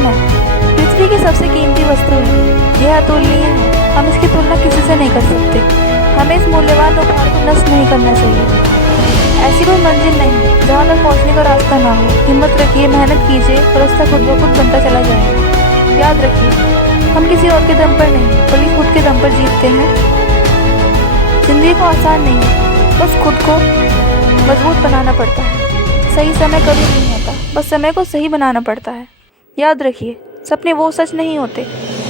समय पृथ्वी की सबसे कीमती वस्तु है। यह अतुलनीय है, हम इसकी तुलना किसी से नहीं कर सकते। हमें इस मूल्यवान उपहार को नष्ट नहीं करना चाहिए। ऐसी कोई मंजिल नहीं जहाँ तक पहुँचने का रास्ता ना हो। हिम्मत रखिए, मेहनत कीजिए और रास्ता खुद ब खुद बनता चला जाएगा। याद रखिए, हम किसी और के दम पर नहीं बल्कि खुद के दम पर जीतते हैं। जिंदगी को आसान नहीं है, बस खुद को मजबूत बनाना पड़ता है। सही समय कभी नहीं आता, बस समय को सही बनाना पड़ता है। याद रखिए, सपने वो सच नहीं होते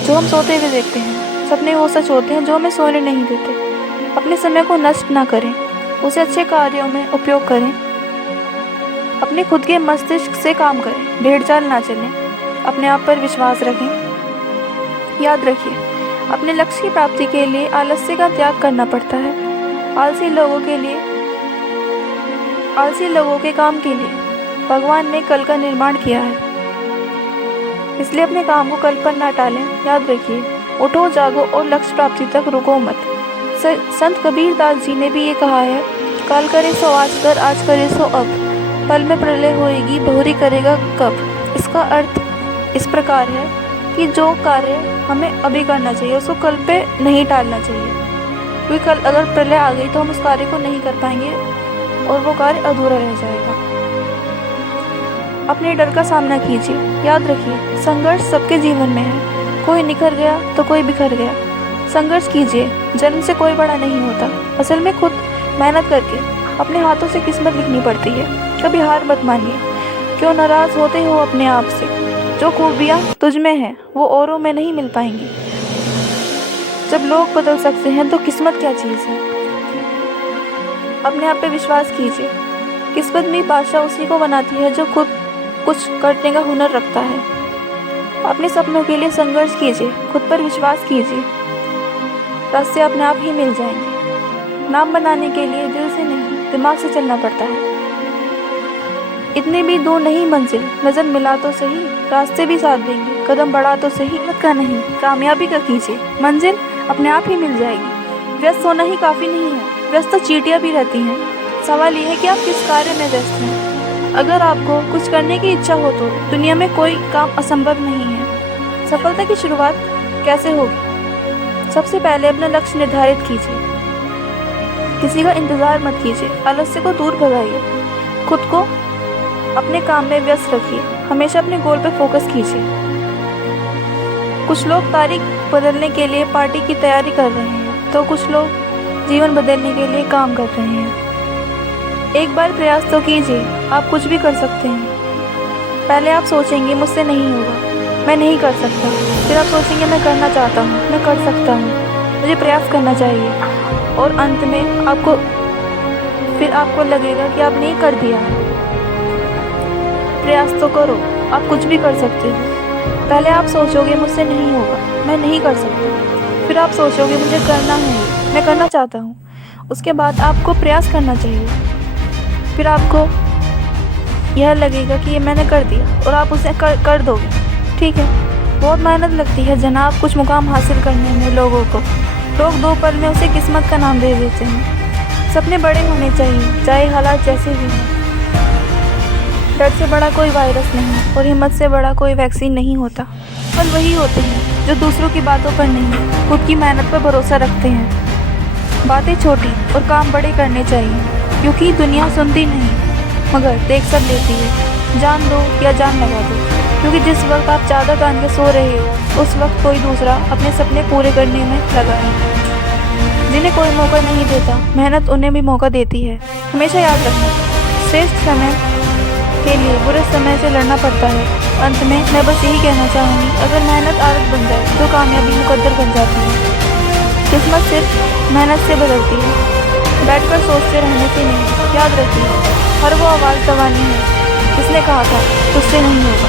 जो हम सोते हुए देखते हैं। सपने वो सच होते हैं जो हमें सोने नहीं देते। अपने समय को नष्ट ना करें, उसे अच्छे कार्यों में उपयोग करें। अपने खुद के मस्तिष्क से काम करें, भेड़ चाल ना चलें। अपने आप पर विश्वास रखें। याद रखिए, अपने लक्ष्य की प्राप्ति के लिए आलस्य का त्याग करना पड़ता है। आलसी लोगों के काम के लिए भगवान ने कल का निर्माण किया है, इसलिए अपने काम को कल पर ना टालें। याद रखिए, उठो, जागो और लक्ष्य प्राप्ति तक रुको मत। संत कबीर दास जी ने भी ये कहा है, कल करे सो आज कर, आज करे सो अब, पल में प्रलय होएगी, बहुरी करेगा कब। इसका अर्थ इस प्रकार है कि जो कार्य हमें अभी करना चाहिए उसको कल पे नहीं टालना चाहिए, क्योंकि कल अगर प्रलय आ गई तो हम उस कार्य को नहीं कर पाएंगे और वो कार्य अधूरा रह जाएगा। अपने डर का सामना कीजिए। याद रखिए, संघर्ष सबके जीवन में है। कोई निखर गया तो कोई बिखर गया। संघर्ष कीजिए, जन्म से कोई बड़ा नहीं होता। असल में खुद मेहनत करके अपने हाथों से किस्मत लिखनी पड़ती है। कभी हार मत मानिए। क्यों नाराज होते हो अपने आप से? जो खूबियाँ तुझ में हैं वो औरों में नहीं मिल पाएंगी। जब लोग बदल सकते हैं तो किस्मत क्या चीज़ है? अपने आप पे विश्वास कीजिए। किस्मत में बादशाह उसी को बनाती है जो खुद कुछ करने का हुनर रखता है। अपने सपनों के लिए संघर्ष कीजिए, खुद पर विश्वास कीजिए, रास्ते अपने आप ही मिल जाएंगे। नाम बनाने के लिए दिल से नहीं दिमाग से चलना पड़ता है। इतनी भी दूर नहीं मंजिल, नज़र मिला तो सही, रास्ते भी साथ देंगे, कदम बढ़ा तो सही। हिम्मत का नहीं, कामयाबी का कीजिए, मंजिल अपने आप ही मिल जाएगी। व्यस्त होना ही काफ़ी नहीं है, व्यस्त तो चींटियाँ भी रहती हैं। सवाल ये है कि आप किस कार्य में व्यस्त हैं। अगर आपको कुछ करने की इच्छा हो तो दुनिया में कोई काम असंभव नहीं है। सफलता की शुरुआत कैसे होगी? सबसे पहले अपना लक्ष्य निर्धारित कीजिए। किसी का इंतज़ार मत कीजिए, आलस्य को दूर भगाइए। खुद को अपने काम में व्यस्त रखिए, हमेशा अपने गोल पर फोकस कीजिए। कुछ लोग तारीख बदलने के लिए पार्टी की तैयारी कर रहे हैं तो कुछ लोग जीवन बदलने के लिए काम कर रहे हैं। एक बार प्रयास तो कीजिए, आप कुछ भी कर सकते हैं। पहले आप सोचेंगे मुझसे नहीं होगा, मैं नहीं कर सकता। फिर आप सोचेंगे मैं करना चाहता हूँ, मैं कर सकता हूँ, मुझे प्रयास करना चाहिए। और अंत में आपको लगेगा कि आपने कर दिया। प्रयास तो करो, आप कुछ भी कर सकते हो। पहले आप सोचोगे मुझसे नहीं होगा, मैं नहीं कर सकता। फिर आप सोचोगे मुझे करना है, मैं करना चाहता हूँ। उसके बाद आपको प्रयास करना चाहिए। फिर आपको यह लगेगा कि ये मैंने कर दिया और आप उसे कर दोगे। ठीक है, बहुत मेहनत लगती है जनाब कुछ मुकाम हासिल करने में। लोग 2 पल में उसे किस्मत का नाम दे देते हैं। सपने बड़े होने चाहिए, चाहे हालात जैसे भी हों। डर से बड़ा कोई वायरस नहीं और हिम्मत से बड़ा कोई वैक्सीन नहीं होता। फल वही होते हैं जो दूसरों की बातों पर नहीं, खुद की मेहनत पर भरोसा रखते हैं। बातें छोटी और काम बड़े करने चाहिए, क्योंकि दुनिया सुनती नहीं मगर देख सब लेती है। जान दो या जान लगा दो, क्योंकि जिस वक्त आप ज़्यादा तान के सो रहे हो उस वक्त कोई दूसरा अपने सपने पूरे करने में लगा है। जिन्हें कोई मौका नहीं देता, मेहनत उन्हें भी मौका देती है। हमेशा याद रखना, श्रेष्ठ समय के लिए बुरे समय से लड़ना पड़ता है। अंत में मैं बस यही कहना चाहूँगी, अगर मेहनत आदत बन जाए तो कामयाबी मुकद्दर बन जाती है। किस्मत सिर्फ मेहनत से बदलती है, बैठकर सोचते रहने से नहीं। याद रखिए, हर वो आवाज़ दबानी है जिसने कहा था तुझसे नहीं होगा।